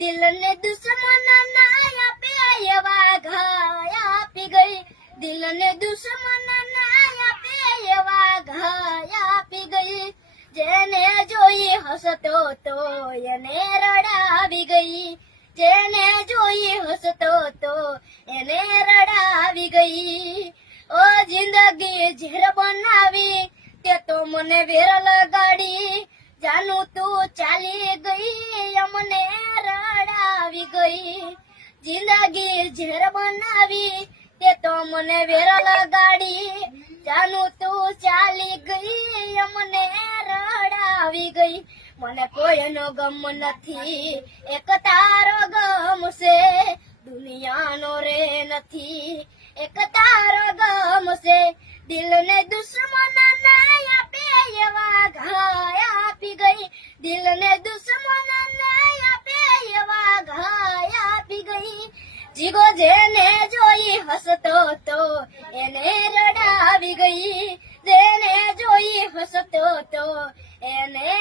દિલ ને દુશ્મન ના આપે એવા ઘાય આપી ગઈ, દિલ ને દુશ્મન ના આપે એવા ઘાય આપી ગઈ, જેને જોઈ હસતો તો એને રડાવી ગઈ, જેને જોઈ હસતો તો એને રડાવી ગઈ. ઓ જિંદગી ઝેર બનાવી તે તો મને વેર લગાડી, જાનું તું ચાલી ગઈ અમને રડાવી ગઈ. જિંદગી ઝેર બનાવી તે તો મને વેર લગાડી, જાનું તું ચાલી ગઈ અમને રડાવી ગઈ. મને કોઈનો ગમ નથી, એક તારો ગમ છે, દુનિયાનો રે નથી, એક તારો ગમ છે. દિલ ને દુશ્મન ના આપે એવા ઘાય આપી ગઈ, દિલ ને દુશ્મન ના આપે એવા ઘાય આપી ગઈ. જીગો જેને જોઈ હસતો તો એને રડાવી ગઈ, જેને જોઈ હસતો તો એને